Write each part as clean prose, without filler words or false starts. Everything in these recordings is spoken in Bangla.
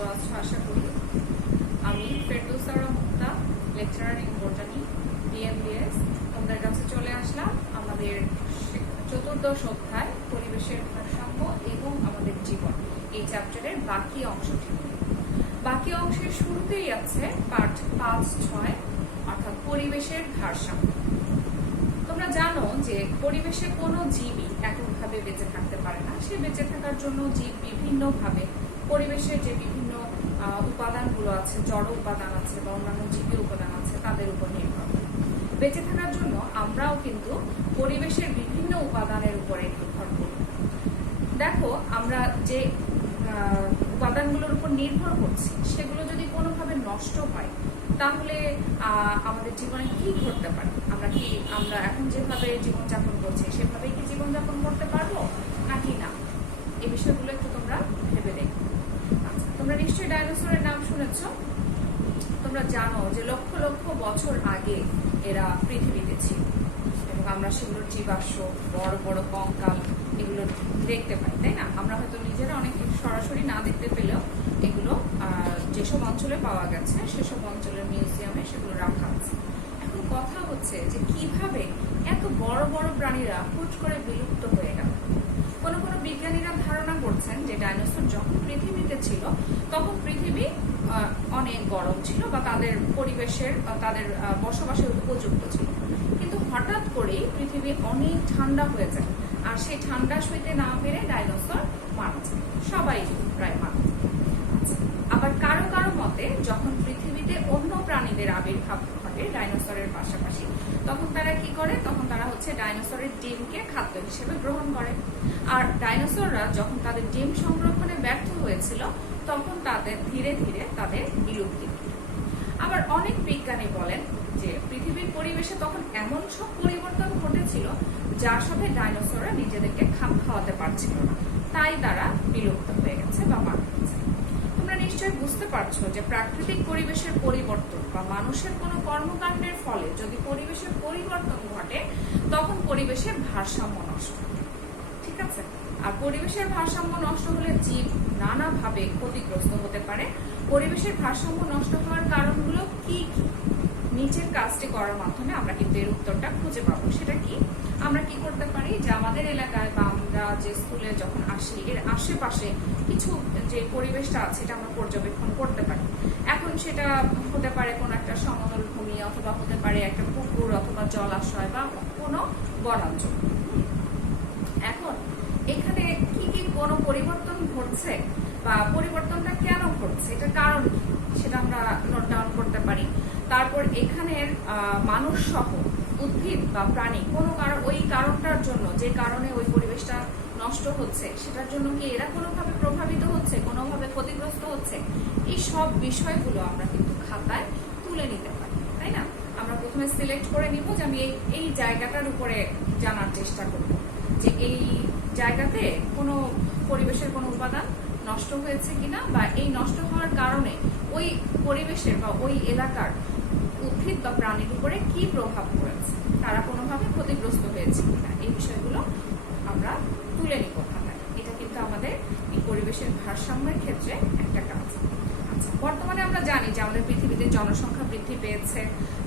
ভালো আছো আশা করি। আমি ফেরদৌসা মুক্তা, লেকচারার ইন বোটানি, বিএমবিএস, তোমাদের কাছে চলে আসলাম আমাদের চতুর্দশ অধ্যায় পরিবেশের ভারসাম্য এবং আমাদের জীবন এই চ্যাপ্টারের বাকি অংশটি নিয়ে। বাকি অংশের শুরুতেই আছে পাঠ 5-6 অর্থাৎ পরিবেশের ভারসাম্য। তোমরা জানো যে পরিবেশে কোনো জীবই এককভাবে বেঁচে থাকতে পারে না। সে বেঁচে থাকার জন্য জীব বিভিন্নভাবে পরিবেশের যে বিভিন্ন উপাদানগুলো আছে, জড় উপাদান আছে বা অন্যান্য জীবী উপাদান আছে, তাদের উপর নির্ভর করে বেঁচে থাকার জন্য আমরাও কিন্তু পরিবেশের বিভিন্ন উপাদানের উপরে নির্ভর করি। দেখো, আমরা যে উপাদানগুলোর উপর নির্ভর করছি সেগুলো যদি কোনোভাবে নষ্ট হয় তাহলে আমাদের জীবনে কি ঘটতে পারে? আমরা এখন যেভাবে জীবনযাপন করছি সেভাবেই কি জীবনযাপন করতে পারবো নাকি না? এই বিষয়গুলো একটু তোমরা ভেবে দেখো। আচ্ছা, তোমরা নিশ্চয়ই ডাইনোসরের নাম শুনেছো। তোমরা জানো যে লক্ষ লক্ষ বছর আগে এরা পৃথিবীতে ছিল এবং আমরা সেগুলোর জীবাশ্ম, বড় বড় কঙ্কাল এগুলো দেখতে পাই, তাই না? আমরা হয়তো নিজেরা অনেক সরাসরি না দেখতে পেলেও এগুলো যেসব অঞ্চলে পাওয়া গেছে সেসব অঞ্চলের মিউজিয়ামে সেগুলো রাখা আছে। এখন কথা হচ্ছে যে কিভাবে এত বড় বড় প্রাণীরা হুট করে বিলুপ্ত হয়ে গেল। কোনো কোনো বিজ্ঞানীরা ধারণা করছেন যে ডাইনোসর যখন পৃথিবীতে ছিল তখন পৃথিবী অনেক গরম ছিল বা তাদের পরিবেশের তাদের বসবাসের উপযুক্ত ছিল, কিন্তু হঠাৎ করেই পৃথিবী অনেক ঠান্ডা হয়ে যায় আর সেই ঠান্ডা সইতে না পেরে ডাইনোসর মারা যায়, সবাই প্রায় মারা যায়। আবার কারো কারো মতে যখন পৃথিবীতে অন্য প্রাণীদের আবির্ভাব ঘটে ডাইনোসরের পাশাপাশি, তখন তারা কি করে? তখন তারা ডাইনোসরের ডিমকে খাদ্য হিসেবে গ্রহণ করে। আর ডাইনোসররা যখন তাদের ডিম সংরক্ষণে ব্যর্থ হয়েছিল তখন তাদের ধীরে ধীরে তাদের বিলুপ্তি। আবার অনেক বিজ্ঞানী বলেন যে পৃথিবীর পরিবেশে তখন এমন সব পরিবর্তন ঘটেছিল যার সাথে ডাইনোসররা নিজেদেরকে খাপ খাওয়াতে পারছিল না, তাই তারা বিলুপ্ত হয়ে গেছে বা মারা গেছে। তোমরা নিশ্চয়ই বুঝতে পারছো যে প্রাকৃতিক পরিবেশের পরিবর্তন বা মানুষের কোনো কর্মকাণ্ডের ফলে যদি পরিবেশের পরিবর্তন ঘটে তখন পরিবেশের ভারসাম্য নষ্ট, ঠিক আছে? আর পরিবেশের ভারসাম্য নষ্ট হলে জীব নানাভাবে ক্ষতিগ্রস্ত হতে পারে। পরিবেশের ভারসাম্য নষ্ট হওয়ার কারণগুলো কি কি? নিচের কাজটি করার মাধ্যমে আমরা কিন্তু এর উত্তরটা খুঁজে পাবো। সেটা কি? আমরা কি করতে পারি যে আমাদের এলাকায় বা আমরা যে স্কুলে যখন আসি এর আশেপাশে কিছু যে পরিবেশটা আছে এটা আমরা পর্যবেক্ষণ করতে পারি। এখন সেটা হতে পারে কোনো একটা সমতল ভূমি, অথবা হতে পারে একটা পুকুর অথবা জলাশয় বা কোনো বনাঞ্চল। এখন এখানে কি কি কোনো পরিবর্তন ঘটছে বা পরিবর্তনটা কেন ঘটছে, এটা কারণ কি, সেটা আমরা নোট ডাউন করতে পারি। তারপর এখানের মানুষ সহ উদ্ভিদ বা প্রাণী কোনো ওই কারণটার জন্য, যে কারণে ওই পরিবেশটা নষ্ট হচ্ছে সেটার জন্য কি এরা কোনোভাবে প্রভাবিত হচ্ছে, কোনোভাবে ক্ষতিগ্রস্ত হচ্ছে? এই সব বিষয়গুলো আমরা কিন্তু খাতায় তুলে নিতে পারি, তাই না? আমরা প্রথমে সিলেক্ট করে নিব যে আমি এই জায়গাটার উপরে জানার চেষ্টা করব যে এই জায়গাতে কোনো পরিবেশের কোনো উপাদান নষ্ট হয়েছে কিনা, বা এই নষ্ট হওয়ার কারণে ওই পরিবেশের বা ওই এলাকার উদ্ভিদ বা প্রাণীর উপরে কি প্রভাব পড়েছে, তারা কোনোভাবে ক্ষতিগ্রস্ত হয়েছে কিনা, এই বিষয়গুলো আমরা তুলে নিব খাতায়। এটা কিন্তু আমাদের এই পরিবেশের ভারসাম্যের ক্ষেত্রে একটা কাজ। আচ্ছা, বর্তমানে আমরা জানি যে আমাদের পৃথিবীতে জনসংখ্যা বৃদ্ধি পেয়েছে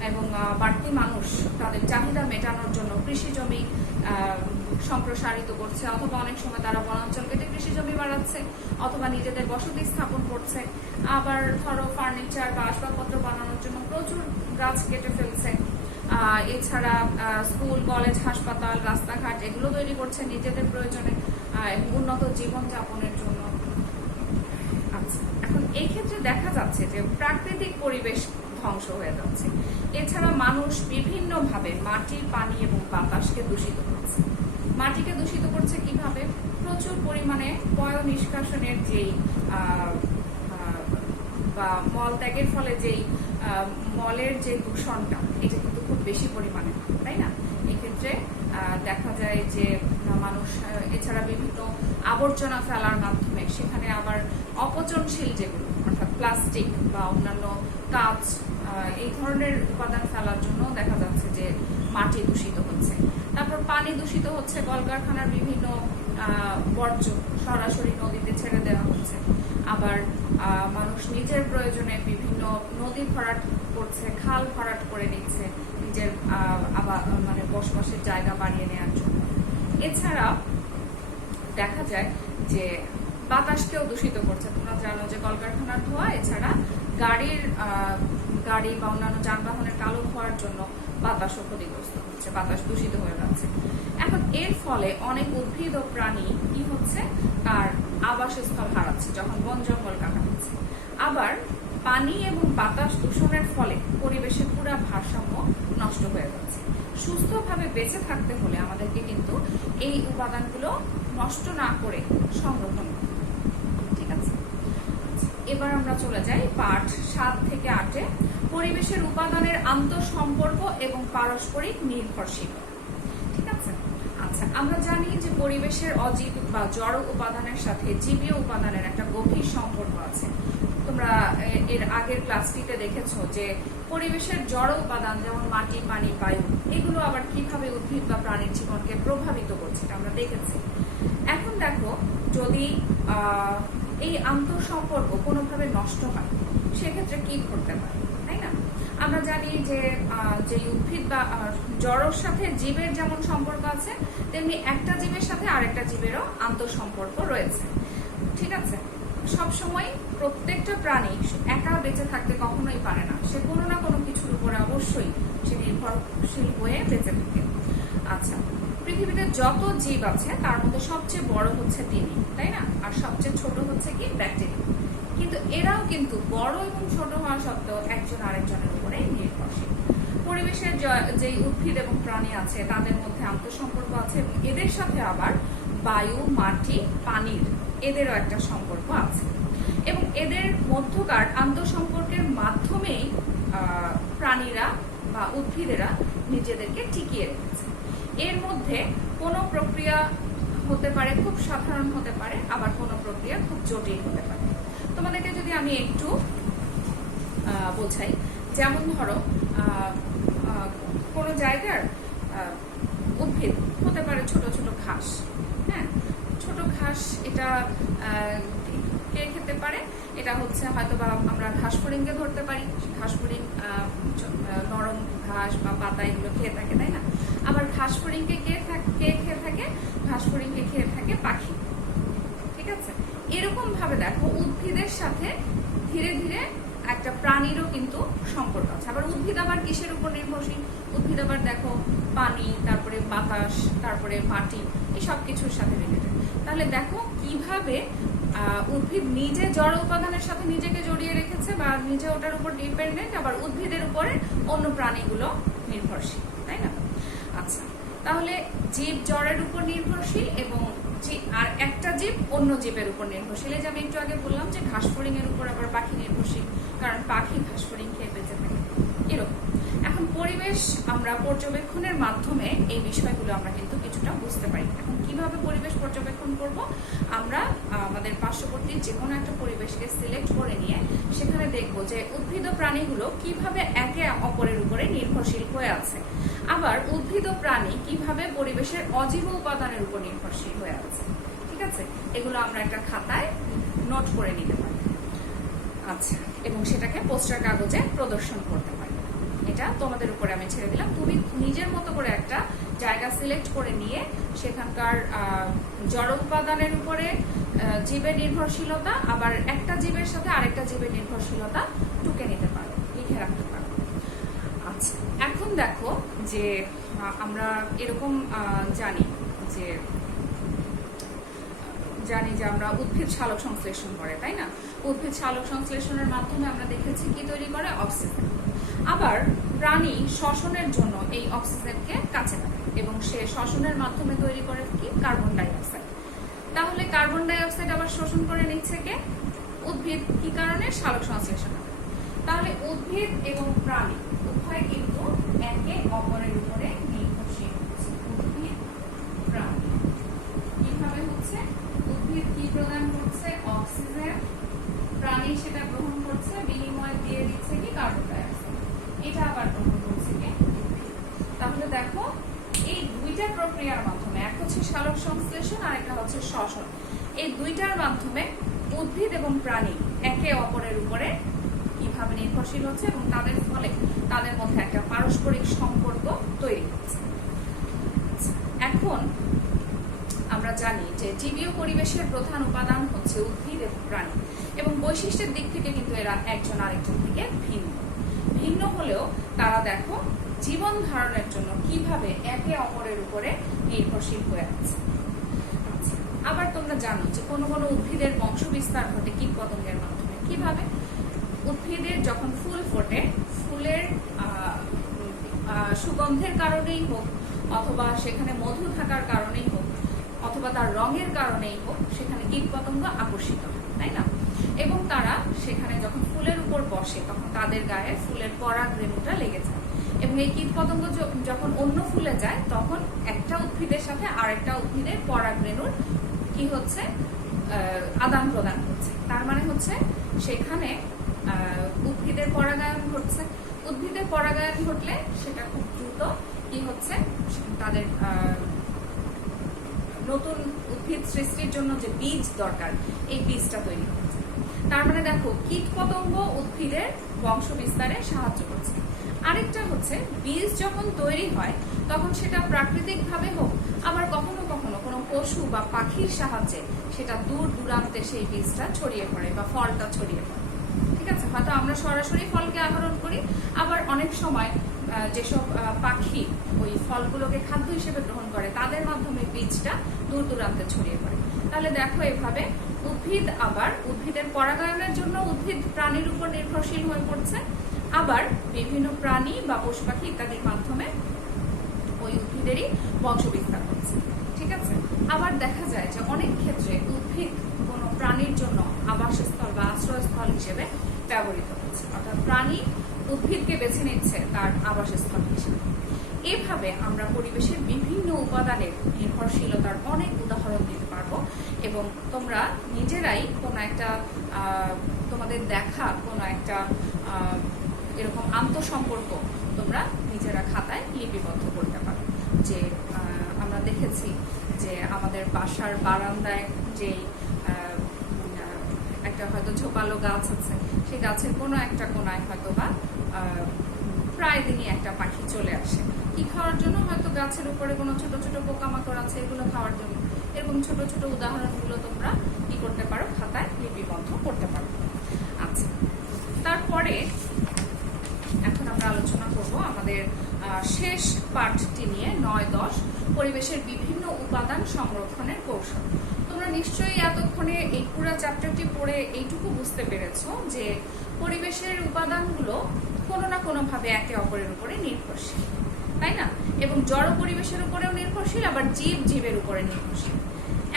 এবং বাড়তি মানুষ তাদের চাহিদা মেটানোর জন্য কৃষি জমি সম্প্রসারিত করছে, অথবা অনেক সময় তারা বনাঞ্চল কেটে কৃষি জমি বাড়াচ্ছে, অথবা নিজেদের বসতি স্থাপন করছে। আবার ধরো ফার্নিচার বা আসবাবপত্র বানানোর জন্য প্রচুর গাছ কেটে ফেলছে। এছাড়া স্কুল, কলেজ, হাসপাতাল, রাস্তাঘাট এগুলো তৈরি করছে নিজেদের প্রয়োজনে এবং উন্নত জীবনযাপনের জন্য। আচ্ছা, এখন এই ক্ষেত্রে দেখা যাচ্ছে যে প্রাকৃতিক পরিবেশ ধ্বংস হয়ে যাচ্ছে। এছাড়া মানুষ বিভিন্নভাবে মাটি, পানি এবং বাতাসকে দূষিত করছে। মাটিকে দূষিত করছে কিভাবে? প্রচুর পরিমাণে পয় নিষ্কাশনের যেই বা মল ত্যাগের ফলে যেই মলের যে দূষণটা, এটা কিন্তু খুব বেশি পরিমাণে, তাই না? এক্ষেত্রে দেখা যায় যে মানুষ এছাড়া বিভিন্ন আবর্জনা ফেলার মাধ্যমে সেখানে আবার অপচনশীল যেগুলো অর্থাৎ প্লাস্টিক বা অন্যান্য কাঁচ এই ধরনের উপাদান ফেলার জন্য দেখা যাচ্ছে যে মাটি দূষিত হচ্ছে। তারপর পানি দূষিত হচ্ছে, কলকারখানার বিভিন্ন বর্জ্য সরাসরি নদীতে ছেড়ে দেওয়া হচ্ছে। আবার মানুষ নিজের প্রয়োজনে বিভিন্ন নদী ভরাট করছে, খাল ভরাট করে নিচ্ছে নিজের মানে বসবাসের জায়গা বাড়িয়ে নেওয়ার জন্য। এছাড়া দেখা যায় যে বাতাসকেও দূষিত করছে। তোমরা জানো যে কলকারখানার ধোঁয়া, এছাড়া গাড়ি বা অন্যান্য যানবাহনের কালো ধোঁয়ার জন্য বাতাসও ক্ষতিগ্রস্ত হচ্ছে, বাতাস দূষিত হয়ে যাচ্ছে। এখন এর ফলে অনেক উদ্ভিদ ও প্রাণী কি হচ্ছে, তার আবাসস্থল হারাচ্ছে যখন বন জঙ্গল কাটা হচ্ছে। আবার পানি এবং বাতাস দূষণের ফলে পরিবেশের পুরা ভারসাম্য নষ্ট হয়ে যাচ্ছে। সুস্থভাবে বেঁচে থাকতে হলে আমাদেরকে কিন্তু এই উপাদানগুলো নষ্ট না করে সংরক্ষণ করতে হবে। ঠিক আছে, এবার আমরা চলে যাই পাঠ 7 থেকে 8-এ, পরিবেশের উপাদানের আন্তঃসম্পর্ক এবং পারস্পরিক নির্ভরশীলতা। ঠিক আছে, আচ্ছা, আমরা জানি যে পরিবেশের অজীব বা জড় উপাদানের সাথে জীবীয় উপাদানের একটা গভীর সম্পর্ক আছে। তোমরা এর আগের ক্লাসটিতে দেখেছো যে পরিবেশের জড় উপাদান যেমন মাটি, পানি, বায়ু, এগুলো আবার কিভাবে উদ্ভিদ বা প্রাণীর জীবনকে প্রভাবিত করছে আমরা দেখেছি। এখন দেখো, যদি এই আন্তঃসম্পর্ক কোনোভাবে নষ্ট হয় সেক্ষেত্রে কি ঘটতে পারে, তাই না? আমরা জানি যে উদ্ভিদ বা জড়ের সাথে জীবের যেমন সম্পর্ক আছে, তেমনি একটা জীবের সাথে আরেকটা জীবেরও আন্তঃসম্পর্ক রয়েছে। ঠিক আছে, সবসময় প্রত্যেকটা প্রাণী একা বেঁচে থাকতে কখনোই পারে না, সে কোনো না কোনো কিছুর উপরে অবশ্যই সে নির্ভরশীল হয়ে বেঁচে থাকে। আচ্ছা, পৃথিবীতে যত জীব আছে তার মধ্যে সবচেয়ে বড় হচ্ছে তিমি, তাই না? আর সবচেয়ে ছোট হচ্ছে কি, ব্যাকটেরিয়া। কিন্তু এরাও কিন্তু বড় এবং ছোট হওয়া সত্ত্বেও একজন আরেকজনের উপরে নির্ভরশীল। পরিবেশের যে উদ্ভিদ এবং প্রাণী আছে তাদের মধ্যে আন্তঃসম্পর্ক আছে, এবং এদের সাথে আবার বায়ু, মাটি, পানির এদেরও একটা সম্পর্ক আছে। এবং এদের মধ্যকার আন্তঃসম্পর্কের মাধ্যমেই প্রাণীরা বা উদ্ভিদেরা নিজেদেরকে টিকিয়ে রেখেছে। এর মধ্যে কোনো প্রক্রিয়া হতে পারে খুব সাধারণ হতে পারে, আবার কোনো প্রক্রিয়া খুব জটিল হতে পারে। তোমাদেরকে যদি আমি একটু বোঝাই, যেমন ধরো কোনো জায়গার উদ্ভিদ হতে পারে ছোট ছোট ঘাস। হ্যাঁ, ছোট ঘাস, এটা কে খেতে পারে? এটা হচ্ছে হয়তো বা আমরা ঘাস ফড়িংকে ধরতে পারি। ঘাস ফড়িং নরম ঘাস বা পাতা এগুলো খেয়ে থাকে, তাই না? আবার ঘাস ফড়িংকে কে খেয়ে থাকে? ঘাস ফড়িংকে খেয়ে থাকে পাখি। ঠিক আছে, এরকম ভাবে দেখো উদ্ভিদের সাথে ধীরে ধীরে একটা প্রাণীরও কিন্তু সম্পর্ক আছে। আবার উদ্ভিদ আবার কিসের উপর নির্ভরশীল? উদ্ভিদ আবার দেখো পানি, তারপরে বাতাস, তারপরে মাটি, এই সব কিছুর সাথে রিলেটেড। তাহলে দেখো কিভাবে উদ্ভিদ নিজে জড় উপাদানের সাথে নিজেকে জড়িয়ে রেখেছে বা নিজে ওটার উপর ডিপেন্ডেন্ট, আবার উদ্ভিদের উপরে অন্য প্রাণীগুলো নির্ভরশীল, তাই না? আচ্ছা, তাহলে জীব জড়ের উপর নির্ভরশীল এবং আর একটা জীব অন্য জীবের উপর নির্ভরশীল। এই যে আমি একটু আগে বললাম যে ঘাস ফড়িং এর উপর আবার পাখি নির্ভরশীল, কারণ পাখি ঘাস ফড়িং খেয়ে বেঁচে থাকে, এরকম। এখন পরিবেশ আমরা পর্যবেক্ষণের মাধ্যমে এই বিষয়গুলো আমরা কিন্তু কিছুটা বুঝতে পারি। এখন কিভাবে পরিবেশ পর্যবেক্ষণ করব? আমরা আমাদের পার্শ্ববর্তী যে কোনো একটা পরিবেশকে সিলেক্ট করে নিয়ে সেখানে দেখব যে উদ্ভিদ ও প্রাণীগুলো কিভাবে একে অপরের উপরে নির্ভরশীল হয়ে আছে, আবার উদ্ভিদ ও প্রাণী কিভাবে পরিবেশের অজীব উপাদানের উপর নির্ভরশীল হয়ে আছে। ঠিক আছে, এগুলো আমরা একটা খাতায় নোট করে নিতে পারি। আচ্ছা, এবং সেটাকে পোস্টার কাগজে প্রদর্শন করতে পারি। এটা তোমাদের উপরে আমি ছেড়ে দিলাম। তুমি নিজের মতো করে একটা জায়গা সিলেক্ট করে নিয়ে সেখানকার জড় উপাদানের উপরে জীবের নির্ভরশীলতা, আবার একটা জীবের সাথে আরেকটা জীবের নির্ভরশীলতা টুকে নিতে পারো, লিখে রাখতে পারো। আচ্ছা, এখন দেখো যে আমরা এরকম জানি যে আমরা উদ্ভিদ সালোক সংশ্লেষণ করে, তাই না? উদ্ভিদ সালোক সংশ্লেষণের মাধ্যমে আমরা দেখেছি কি তৈরি করে? অক্সিজেন। আবার প্রাণী শ্বসনের জন্য এই অক্সিজেনকে কাছে রাখে এবং সে শ্বসনের মাধ্যমে তৈরি করে কি? Carbon die oxide. তাহলে কার্বন ডাই অক্সাইড আবার শোষণ করে নিচ্ছে কে? উদ্ভিদ। কি কারণে? সালোক সংশ্লেষণ। তাহলে উদ্ভিদ এবং প্রাণী উভয় কিন্তু একে অপরের উপরে নির্ভরশীল হচ্ছে। উদ্ভিদ প্রাণী কিভাবে হচ্ছে? উদ্ভিদ কি প্রদান করছে? অক্সিজেন। প্রাণী সেটা গ্রহণ করছে, বিনিময় দিয়ে দিচ্ছে কি? Carbon die oxide. এটা আবার গ্রহণ করছে কে? তাহলে দেখো এই দুই দুইটা প্রক্রিয়ার মাধ্যমে, এক হচ্ছে সালোক সংশ্লেষণ আর একটা হচ্ছে শ্বসন। এই দুইটার মাধ্যমে উদ্ভিদ এবং প্রাণী একে অপরের উপরে কিভাবে নির্ভরশীল হচ্ছে এবং তাদের ফলে তাদের মধ্যে একটা পারস্পরিক সম্পর্ক তৈরি হচ্ছে। এখন আমরা জানি যে জীবীয় পরিবেশের প্রধান উপাদান হচ্ছে উদ্ভিদ এবং প্রাণী, এবং বৈশিষ্ট্যের দিক থেকে কিন্তু এরা একজন আরেকজন থেকে ভিন্ন। ভিন্ন হলেও তারা দেখো জীবন ধারণের জন্য কিভাবে একে অপরের উপরে নির্ভরশীল হয়ে আছে। আবার তোমরা জানো যে কোনো কোনো উদ্ভিদের বংশ বিস্তার ঘটে কীটপতঙ্গের মাধ্যমে। কিভাবে? উদ্ভিদের যখন ফুল ফোটে, ফুলের সুগন্ধের কারণেই হোক অথবা সেখানে মধু থাকার কারণেই হোক অথবা তার রঙের কারণেই হোক, সেখানে কীটপতঙ্গ আকর্ষিত হয়, তাই না? এবং তারা সেখানে যখন ফুলের উপর বসে তখন তাদের গায়ে ফুলের পরাগরেণুটা লেগে যায়, এবং এই কীটপতঙ্গ যখন অন্য ফুলে যায় তখন একটা উদ্ভিদের সাথে আরেকটা উদ্ভিদের পরাগরেণুর কি হচ্ছে, আদান প্রদান হচ্ছে। তার মানে হচ্ছে সেখানে উদ্ভিদের পরাগায়ন ঘটছে। উদ্ভিদের পরাগায়ন ঘটলে সেটা খুব দ্রুত কি হচ্ছে, তাদের নতুন উদ্ভিদ সৃষ্টির জন্য যে বীজ দরকার এই বীজটা তৈরি হচ্ছে। তার মানে দেখো কীটপতঙ্গ উদ্ভিদের বংশ বিস্তারে সাহায্য করছে। আরেকটা হচ্ছে বীজ যখন তৈরি হয় তখন সেটা প্রাকৃতিকভাবে হোক, আবার কখনো কখনো কোনো পশু বা পাখির সাহায্যে সেটা দূর দূরান্তে সেই বীজটা ছড়িয়ে পড়ে বা ফলটা ছড়িয়ে পড়ে। ঠিক আছে, হয়তো আমরা সরাসরি ফলকে আহরণ করি, আবার অনেক সময় যেসব পাখি ওই ফলগুলোকে খাদ্য হিসেবে গ্রহণ করে তাদের মাধ্যমে বীজটা দূর দূরান্তে ছড়িয়ে পড়ে। তাহলে দেখো এভাবে উদ্ভিদ আবার উদ্ভিদের পরাগায়নের জন্য উদ্ভিদ প্রাণীর উপর নির্ভরশীল হয়ে পড়ছে, আবার বিভিন্ন প্রাণী বা পশু পাখি ইত্যাদির মাধ্যমে ওই উদ্ভিদেরই বংশ বিস্তার হচ্ছে। ঠিক আছে, আবার দেখা যায় যে অনেক ক্ষেত্রে উদ্ভিদ কোনো প্রাণীর জন্য আবাসস্থল বা আশ্রয়স্থল হিসেবে ব্যবহৃত হচ্ছে, অর্থাৎ প্রাণী উদ্ভিদকে বেছে নিচ্ছে তার আবাসস্থল হিসেবে। এভাবে আমরা পরিবেশের বিভিন্ন উপাদানের নির্ভরশীলতার অনেক উদাহরণ দিতে পারবো, এবং তোমরা নিজেরাই কোনো একটা তোমাদের দেখা কোনো একটা এরকম আন্তঃসম্পর্ক তোমরা নিজেরা খাতায় লিপিবদ্ধ করতে পারো। যে আমরা দেখেছি যে আমাদের বাসার বারান্দায় যেই একটা হয়তো ঝোপালো গাছ আছে, সেই গাছের কোনো একটা কোনায় হয়তো বা প্রায় দিনই একটা পাখি চলে আসে। কি খাওয়ার জন্য? হয়তো গাছের উপরে কোনো ছোট ছোট পোকামাকড় আছে, এগুলো খাওয়ার জন্য। এরকম ছোট ছোট উদাহরণগুলো তোমরা কি করতে পারো, খাতায় লিপিবদ্ধ করতে পারো। আচ্ছা, তারপরে এখন আমরা আলোচনা করব আমাদের শেষ পাঠটি নিয়ে, 9-10 পরিবেশের বিভিন্ন উপাদান সংরক্ষণের কৌশল। তোমরা নিশ্চয়ই এতক্ষণে এই পুরো চ্যাপ্টারটি পড়ে এইটুকু বুঝতে পেরেছো যে পরিবেশের উপাদানগুলো কোনো না কোনো ভাবে একে অপরের উপরে নির্ভরশীল, তাই না? এবং জড় পরিবেশের উপরেও নির্ভরশীল, আবার জীবের উপরে নির্ভরশীল।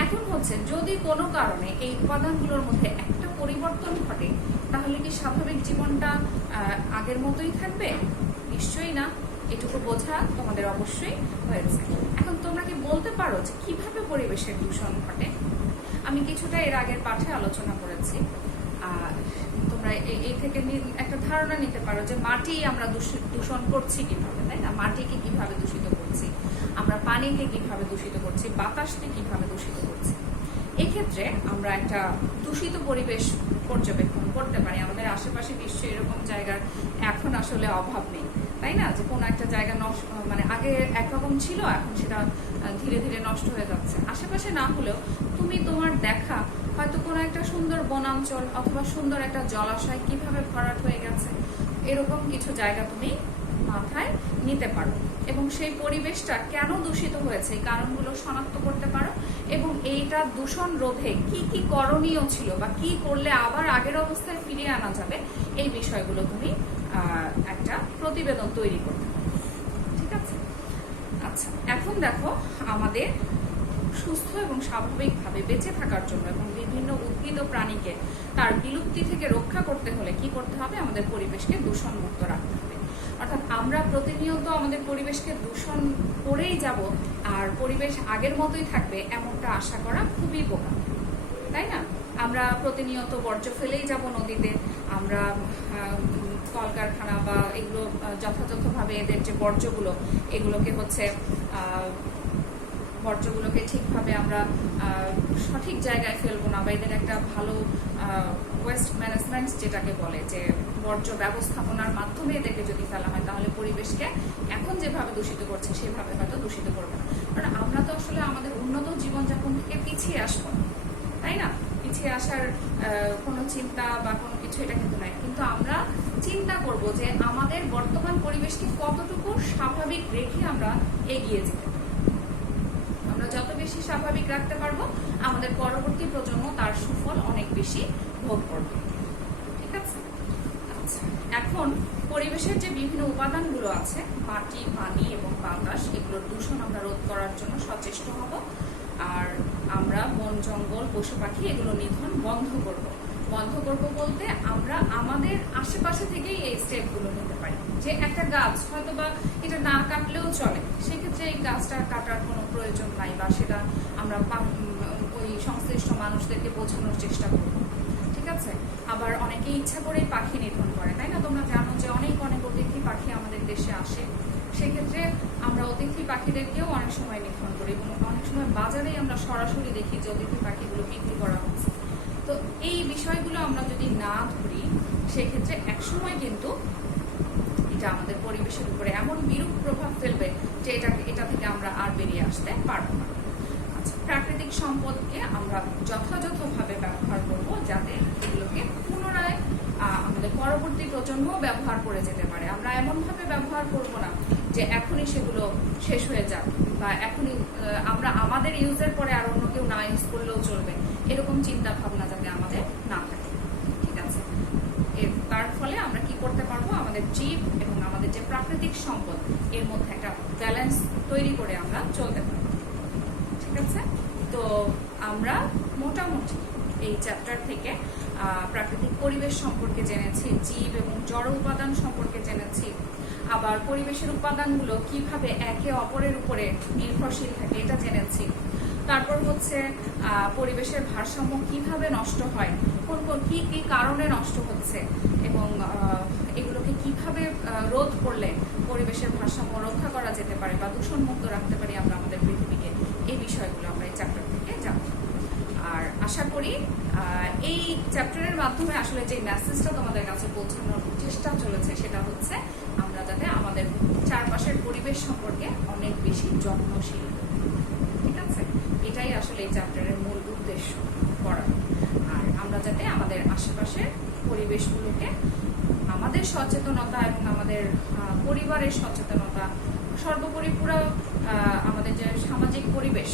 এখন হচ্ছে যদি কোনো কারণে এই উপাদানগুলোর মধ্যে একটা পরিবর্তন ঘটে, তাহলে কি স্বাভাবিক জীবনটা আগের মতোই থাকবে? নিশ্চয়ই না। এটুকু বোঝা তোমাদের অবশ্যই হয়েছে। এখন তোমরা কি বলতে পারো যে কিভাবে পরিবেশের দূষণ ঘটে? আমি কিছুটা এর আগের পাঠে আলোচনা করেছি। তোমরা এই থেকে একটা ধারণা নিতে পারো যে মাটি আমরা দূষণ করছি কিভাবে, তাই না? মাটিকে কিভাবে দূষিত করছি, আমরা পানিকে কিভাবে দূষিত করছি, বাতাসকে কিভাবে দূষিত করছি। এক্ষেত্রে আমরা একটা দূষিত পরিবেশ পর্যবেক্ষণ করতে পারি। আমাদের আশেপাশে নিশ্চয়ই এরকম জায়গার এখন আসলে অভাব নেই, তাই না? যে কোনো একটা জায়গা মানে আগে একরকম ছিল, এখন সেটা ধীরে ধীরে নষ্ট হয়ে যাচ্ছে। আশেপাশে না হলেও তুমি তোমার দেখা হয়তো কোনো একটা সুন্দর বনাঞ্চল অথবা সুন্দর একটা জলাশয় কিভাবে ভরাট হয়ে গেছে, এরকম কিছু জায়গা তুমি মাথায় নিতে পারো, এবং সেই পরিবেশটা কেন দূষিত হয়েছে এই কারণগুলো শনাক্ত করতে পারো, এবং এইটা দূষণ রোধে কি কি করণীয় ছিল বা কি করলে আবার আগের অবস্থায় ফিরিয়ে আনা যাবে, এই বিষয়গুলো তুমি একটা প্রতিবেদন তৈরি করতে পারো। ঠিক আছে? আচ্ছা, এখন দেখো আমাদের সুস্থ এবং স্বাভাবিকভাবে বেঁচে থাকার জন্য এবং বিভিন্ন উদ্ভিদ ও প্রাণীকে তার বিলুপ্তি থেকে রক্ষা করতে হলে কি করতে হবে? আমাদের পরিবেশকে দূষণমুক্ত রাখতে হবে। অর্থাৎ আমরা প্রতিনিয়ত আমাদের পরিবেশকে দূষণ করেই যাব আর পরিবেশ আগের মতোই থাকবে এমনটা আশা করা খুবই বোকা, তাই না? আমরা প্রতিনিয়ত বর্জ্য ফেলেই যাব নদীতে। আমরা কলকারখানা বা এগুলো যথাযথভাবে এদের যে বর্জ্যগুলো এগুলোকে হচ্ছে বর্জ্যগুলোকে ঠিকভাবে আমরা সঠিক জায়গায় ফেলবো না, বা এদের একটা ভালো ওয়েস্ট ম্যানেজমেন্ট যেটাকে বলে, যে বর্জ্য ব্যবস্থাপনার মাধ্যমে এদেরকে যদি ফেলা হয় তাহলে পরিবেশকে এখন যেভাবে দূষিত করছে সেভাবে হয়তো দূষিত করবে না। কারণ আমরা তো আসলে আমাদের উন্নত জীবনযাপন থেকে পিছিয়ে আসবো, তাই না? পিছিয়ে আসার কোনো চিন্তা বা কোনো কিছু এটা কিন্তু নাই, কিন্তু আমরা চিন্তা করব যে আমাদের বর্তমান পরিবেশকে কতটুকু স্বাভাবিক রেখে আমরা এগিয়ে যেতে পারি। আমরা যত বেশি স্বাভাবিক রাখতে পারবো আমাদের পরবর্তী প্রজন্ম তার সুফল অনেক বেশি ভোগ করবে। ঠিক আছে? আচ্ছা, এখন পরিবেশের যে বিভিন্ন উপাদানগুলো আছে, মাটি, পানি এবং বাতাস, এগুলোর দূষণ আমরা রোধ করার জন্য সচেষ্ট হব। আর আমরা বন জঙ্গল পশু পাখি এগুলো নিধন বন্ধ করব। বন্ধ করব বলতে আমরা আমাদের আশেপাশে থেকেই এই স্টেপগুলো নিতে পারি। যে একটা গাছ হয়তো বা এটা না কাটলেও চলে, সেক্ষেত্রে এই গাছটা কাটার কোনো প্রয়োজন নাই, বা সেটা আমরা ওই সংশ্লিষ্ট মানুষদেরকে বোঝানোর চেষ্টা করব। ঠিক আছে? আবার অনেকে ইচ্ছা করেই পাখি নিধন করে, তাই না? তোমরা জানো যে অনেক অনেক অতিথি পাখি আমাদের দেশে আসে, সেক্ষেত্রে আমরা অতিথি পাখিদেরকেও অনেক সময় নিধন করি, এবং অনেক সময় বাজারেই আমরা সরাসরি দেখি যে অতিথি পাখিগুলো বিক্রি করা হচ্ছে। তো এই বিষয়গুলো আমরা যদি না ধরি সেক্ষেত্রে একসময় কিন্তু এটা আমাদের পরিবেশের উপরে এমন বিরূপ প্রভাব ফেলবে যে এটা থেকে আমরা আর বেরিয়ে আসতে পারবো না। আচ্ছা, প্রাকৃতিক সম্পদকে আমরা যথাযথভাবে ব্যবহার করব, যাতে এগুলোকে পুনরায় আমাদের পরবর্তী প্রজন্ম ব্যবহার করে যেতে পারে। আমরা এমনভাবে ব্যবহার করব না যে এখনই সেগুলো শেষ হয়ে যাক, বা এখনই আমরা আমাদের ইউজের পরে আর অন্য কেউ না ইউজ করলেও চলবে, এরকম চিন্তা ভাবনা যাতে আমাদের না থাকে। ঠিক আছে? তার ফলে আমরা কি করতে পারবো, আমাদের জীব এবং আমাদের যে প্রাকৃতিক সম্পদ এর মধ্যে একটা ব্যালেন্স তৈরি করে আমরা চলতে পারবো। ঠিক আছে? তো আমরা মোটামুটি এই চ্যাপ্টার থেকে প্রাকৃতিক পরিবেশ সম্পর্কে জেনেছি, জীব এবং জড় উপাদান সম্পর্কে জেনেছি, আবার পরিবেশের উপাদানগুলো কিভাবে একে অপরের উপরে নির্ভরশীল থাকে এটা জেনেছি। তারপর হচ্ছে পরিবেশের ভারসাম্য কিভাবে নষ্ট হয়, কোন কোন কি কি কারণে নষ্ট হচ্ছে, এবং এগুলোকে কিভাবে রোধ করলে পরিবেশের ভারসাম্য রক্ষা করা যেতে পারে বা দূষণমুক্ত রাখতে পারি আমরা আমাদের পৃথিবীকে, এই বিষয়গুলো আমরা এই চ্যাপ্টার থেকে জানবো। আর আশা করি এই চ্যাপ্টারের মাধ্যমে আসলে যে মেসেজটা তোমাদের কাছে পৌঁছানোর চেষ্টা চলেছে সেটা হচ্ছে আমরা যাতে আমাদের চারপাশের পরিবেশ সম্পর্কে অনেক বেশি যত্নশীল। ঠিক আছে? এটাই আসলে এই চ্যাপ্টারের মূল উদ্দেশ্য পড়ানো। আর আমরা যাতে আমাদের আশেপাশের পরিবেশগুলোকে আমাদের সচেতনতা এবং আমাদের পরিবারের সচেতনতা, সর্বোপরি পুরো আমাদের যে সামাজিক পরিবেশ,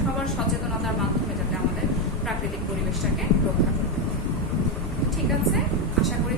সবার সচেতনতার মাধ্যমে যাতে আমাদের প্রাকৃতিক পরিবেশটাকে রক্ষা করতে পারি। ঠিক আছে? আশা করি